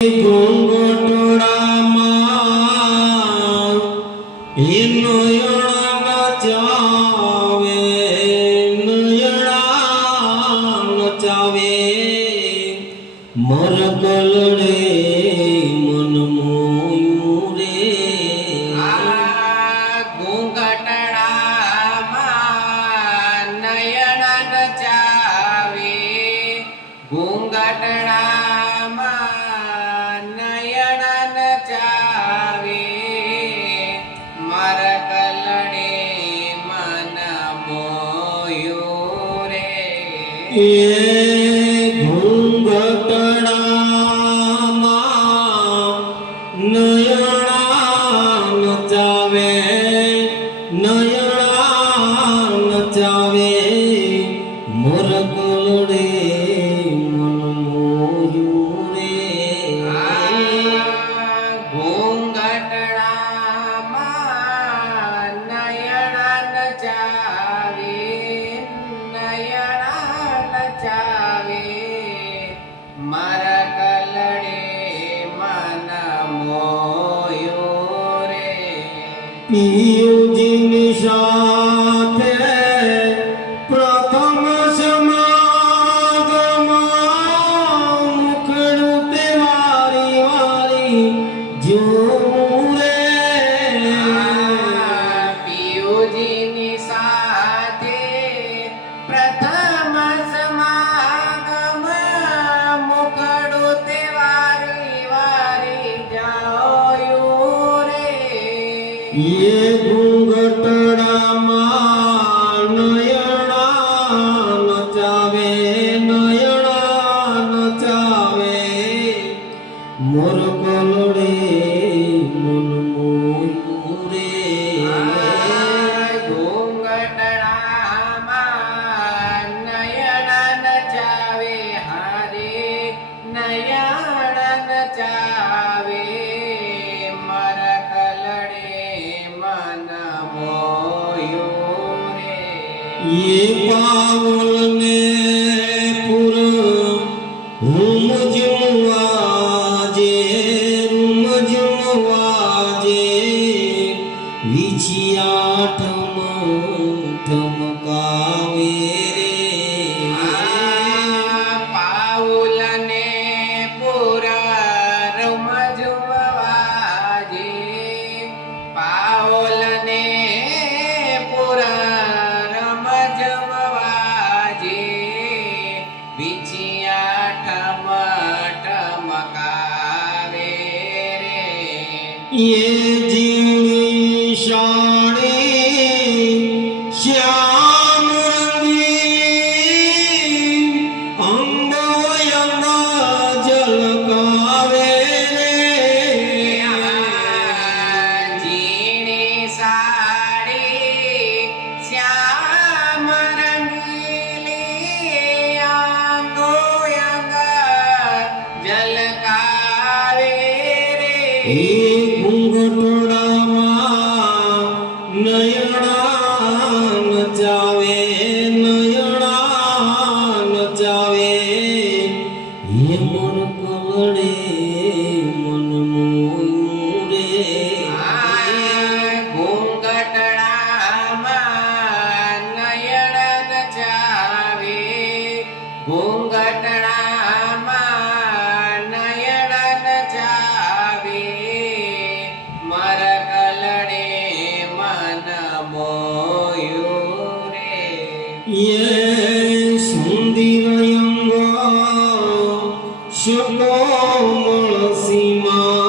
ઘૂંઘટડામાં નયણા નચાવે, નયણા નચાવે, મરકલડે મન મોયું રે. ઘૂંઘટડામાં નયણા નચાવે, ઘૂંઘટડામાં નયણા નચાવે, મરકલડે મન મોયું રે. એ ઘૂંઘટડામાં નયણા નચાવે, નયણા નચાવે, મરકલડે મન મોયું રે. ઘૂંઘટડામાં નયણા નચાવે, નયણા નચાવે, મરકલડે મન મોયું રે. પિયુજીની સાથે પ્રથમ સમાગમમાં મુખડું તે વારી વારી જોવું રે. પિયુજીની સાથે પ્રથમ સમાગમમાં મુખડું તે વારી વારી જોયું રે. એ ઘૂંઘટડામાં નયણા નચાવે, નયણા નચાવે, મરકલડે મન મોયું રે. ઘૂંઘટડામાં નયણા નચાવે, હારે નયણા નચાવે, મરકલડે મન મોયું રે. એ પાવલને પુર રૂમજવાજે, રૂમજવાજે, વિછિયા ઠમકાવે રે. પાઉલને પુરા રમજવાજે, પાઉલને પુરા રમજવાજે, વિછિયા ઠમકાવે રે. એ જીણી શાણી શ્યામ રંગી, અંગોયંગ ઝલકાવે રે. જીણી સાડી શ્યામ રંગીલી, અંગો અંગ ઝલકાવે રે. એ ઘૂંઘટડામાં નયણા નચાવે, નયણા નચાવે, હે મરકલડે મન મોયું રે. ઘૂંઘટડામાં નયણા નચાવે, ઘૂંઘટડામાં નયણા નચાવે, મરકલડે મન મોયું રે. એ સુંદિરયંગ શકોમળ સીમા